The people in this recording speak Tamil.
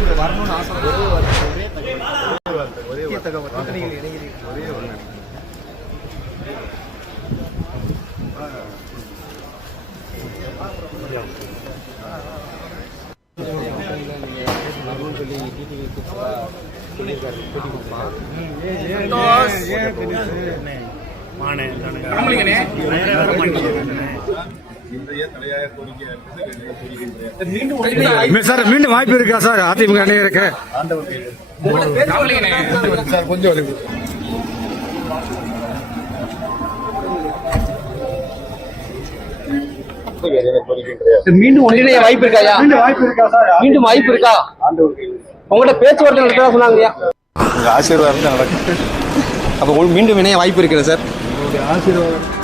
இவர்கள் வரணும்னு ஆசை ஒரே வார்த்தை ஒரே தகவல் ஒரே தகவல் சார் மீண்டும் வாய்ப்பு இருக்கா சார்? அதிமுக அணியருக்கு சார் கொஞ்சம். மீண்டும் ஒன்றிணைய வாய்ப்பு இருக்காயா வாய்ப்பு இருக்கா சார்? மீண்டும் வாய்ப்பு இருக்கா? உங்கள்ட்ட பேச்சுவார்த்தை நடக்கிறதா சொன்னாங்கய்யா? உங்க ஆசீர்வாதம் தான் நடக்கும். அப்போ மீண்டும் இணைய வாய்ப்பு இருக்கிறது சார். ஆசீர்வாதம்